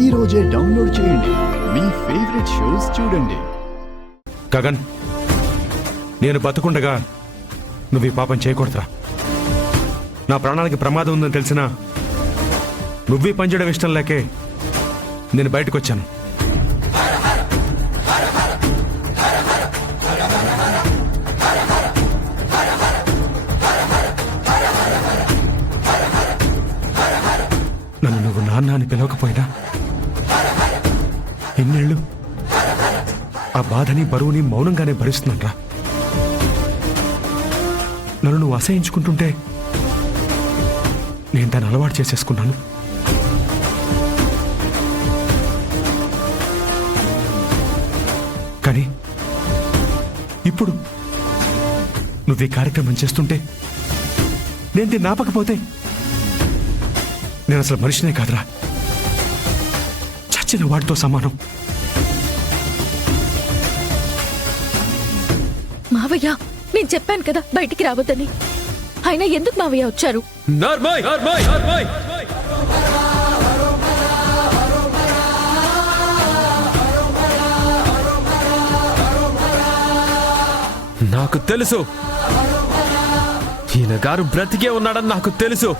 ఈ రోజే డౌన్లోడ్ చేయండి. మీ ఫేవరెట్ షోస్ చూడండి. గగన్, నేను బతుకుండగా నువ్వు ఈ పాపం చేయకూడదురా. నా ప్రాణానికి ప్రమాదం ఉందని తెలిసినా నువ్వీ పనిచేయడం ఇష్టం లేకే నేను బయటకు వచ్చాను. నన్ను నువ్వు నాన్న అని పిలవకపోయినా ఎన్నేళ్ళు ఆ బాధని బరువుని మౌనంగానే భరిస్తున్నాన్రా. నన్ను నువ్వు అసహించుకుంటుంటే నేను దాన్ని అలవాటు చేసేసుకున్నాను. కానీ ఇప్పుడు నువ్వు ఈ కార్యక్రమం చేస్తుంటే నేను దీన్ని ఆపకపోతే నేను అసలు మనిషినే కాదురా, చచ్చిన వాడితో సమానం. మావయ్య, నేను చెప్పాను కదా బయటికి రావద్దని. అయినా ఎందుకు మావయ్య వచ్చారు? నాకు తెలుసు ఈయన గారు బ్రతికే ఉన్నాడని నాకు తెలుసు.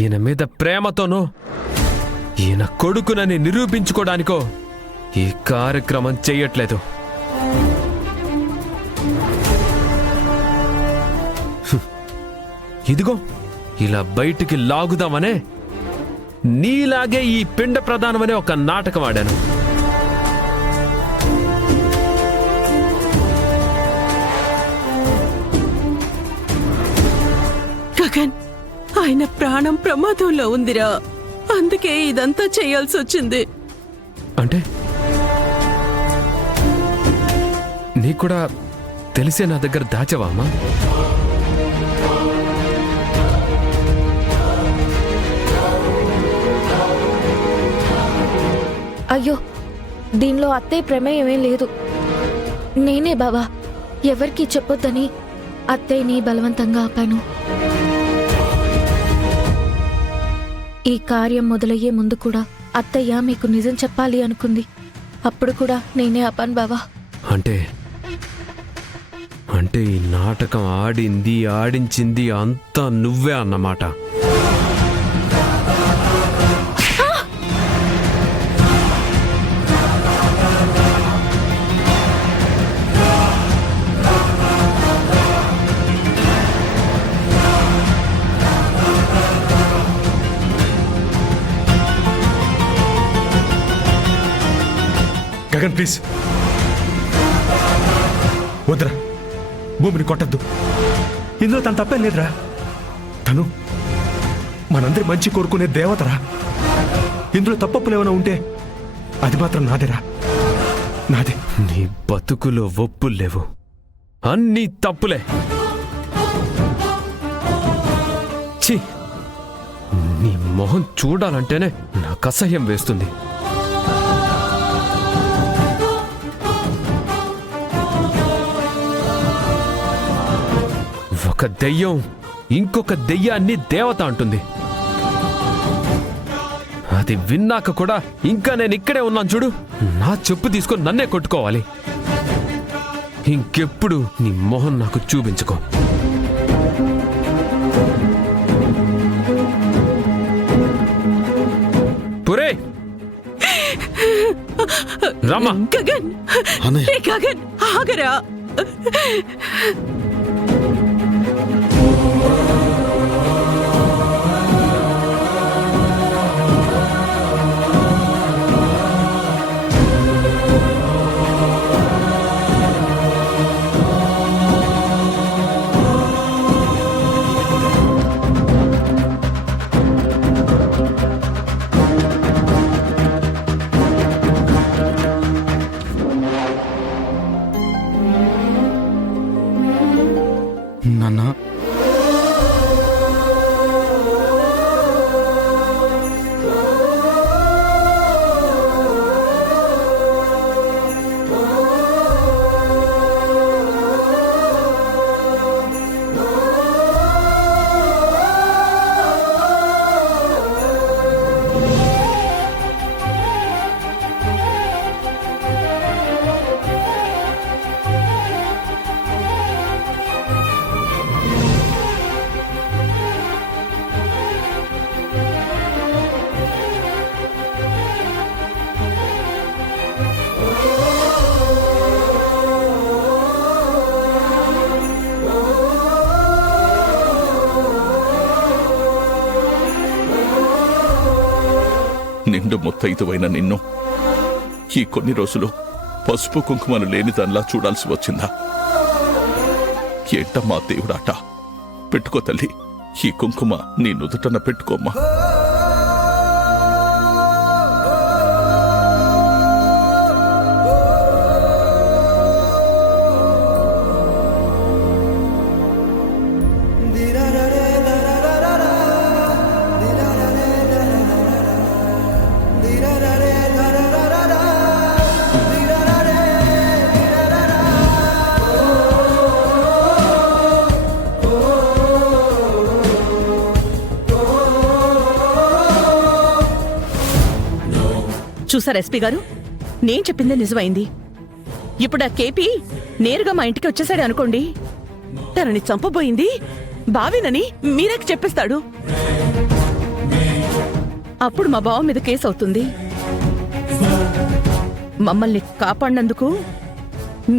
ఈయన మీద ప్రేమతోనో ఈయన కొడుకునని నిరూపించుకోవడానికో ఈ కార్యక్రమం చెయ్యట్లేదు. ఇదిగో ఇలా బయటికి లాగుదామనే నీలాగే ఈ పిండ ప్రధానమనే ఒక నాటకం ఆడాను. గగన్, ఆయన ప్రాణం ప్రమాదంలో ఉందిరా, అందుకే ఇదంతా చేయాల్సి వచ్చింది. అంటే నీకు కూడా తెలిసే నా దగ్గర దాచవా అమ్మా? అయ్యో, దీనిలో అత్తయ్య ప్రమేయమేం లేదు. నేనే బావా ఎవరికి చెప్పొద్దని అత్తయ్యని బలవంతంగా ఆపాను. ఈ కార్యం మొదలయ్యే ముందు కూడా అత్తయ్య మీకు నిజం చెప్పాలి అనుకుంది. అప్పుడు కూడా నేనే ఆపాను బావా. అంటే అంటే ఈ నాటకం ఆడింది ఆడించింది అంతా నువ్వే అన్నమాట. గగన్ ప్లీజ్ వద్దురా, భూమిని కొట్టద్దు. ఇందులో తను తప్పేం లేదురా. తను మనందరి మంచి కోరుకునే దేవతరా. ఇందులో తప్పప్పులు ఏమైనా ఉంటే అది మాత్రం నాదేరా, నాదే. నీ బతుకులో ఒప్పులు లేవు, అన్నీ తప్పులే. ఛీ, నీ మొహం చూడాలంటేనే నాకు అసహ్యం వేస్తుంది. ఒక దెయ్యం ఇంకొక దెయ్యాన్ని దేవత అంటుంది. అది విన్నాక కూడా ఇంకా నేను ఇక్కడే ఉన్నాను చూడు, నా చెప్పు తీసుకొని నన్నే కొట్టుకోవాలి. ఇంకెప్పుడు నీ మొహం నాకు చూపించుకో. పురే రామా. గగన్, గగన్ ఆగరా. నిండు ముత్తైదువైన నిన్ను ఈ కొన్ని రోజులు పసుపు కుంకుమలు లేని దానిలా చూడాల్సి వచ్చిందా? ఏంటమ్మా దేవుడాట? పెట్టుకో తల్లి, ఈ కుంకుమ నీ నుదుటన పెట్టుకోమ్మా. చూసారు ఎస్పీ గారు, నేను చెప్పిందే నిజమైంది. ఇప్పుడు ఆ కేపీ నేరుగా మా ఇంటికి వచ్చేసాడు అనుకోండి, తనని చంపబోయింది బావేనని మీరేకి చెప్పేస్తాడు. అప్పుడు మా బావ మీద కేసు అవుతుంది. మమ్మల్ని కాపాడినందుకు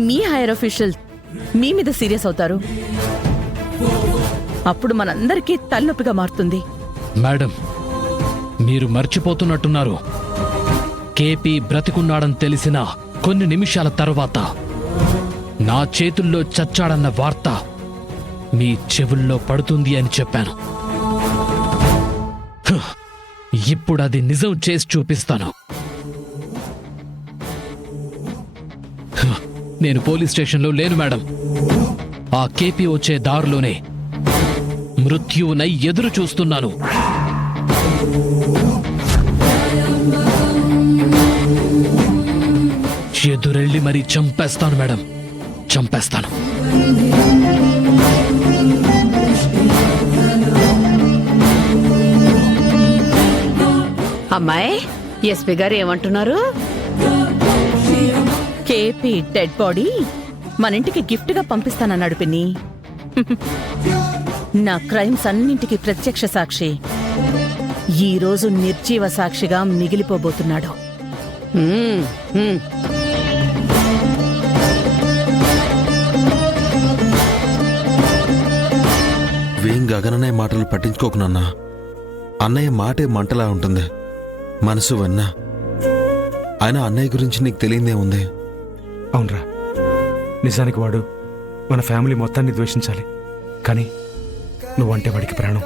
మీ హైయర్ అఫీషియల్ మీ మీద సీరియస్ అవుతారు. అప్పుడు మనందరికీ తలనొప్పిగా మారుతుంది. మేడం, మీరు మర్చిపోతున్నట్టున్నారు. కేపీ బ్రతికున్నాడని తెలిసిన కొన్ని నిమిషాల తర్వాత నా చేతుల్లో చచ్చాడన్న వార్త మీ చెవుల్లో పడుతుంది అని చెప్పాను. ఇప్పుడు అది నిజం చేసి చూపిస్తాను. నేను పోలీస్ స్టేషన్లో లేను మేడం. ఆ కేపీ వచ్చే దారిలోనే మృత్యువునై ఎదురు చూస్తున్నాను. ఎదురెళ్ళి మరీ చంపేస్తాను మేడం, చంపేస్తాను. అమ్మాయి, ఎస్పీ గారు ఏమంటున్నారు? కేపీ డెడ్ బాడీ మన ఇంటికి గిఫ్ట్ గా పంపిస్తానన్నాడు పిన్ని. నా క్రైమ్స్ అన్నింటికి ప్రత్యక్ష సాక్షి ఈ రోజు నిర్జీవ సాక్షిగా మిగిలిపోబోతున్నాడు. వేం గగనన్నయ్య మాటలు పట్టించుకోకు నాన్న. అన్నయ్య మాటే మంటలా ఉంటుంది, మనసు వన్న. ఆయన అన్నయ్య గురించి నీకు తెలియదే ఉంది. అవునరా, నిజానికి వాడు మన ఫ్యామిలీ మొత్తాన్ని ద్వేషించాలి, కానీ నువ్వంటే వాడికి ప్రాణం.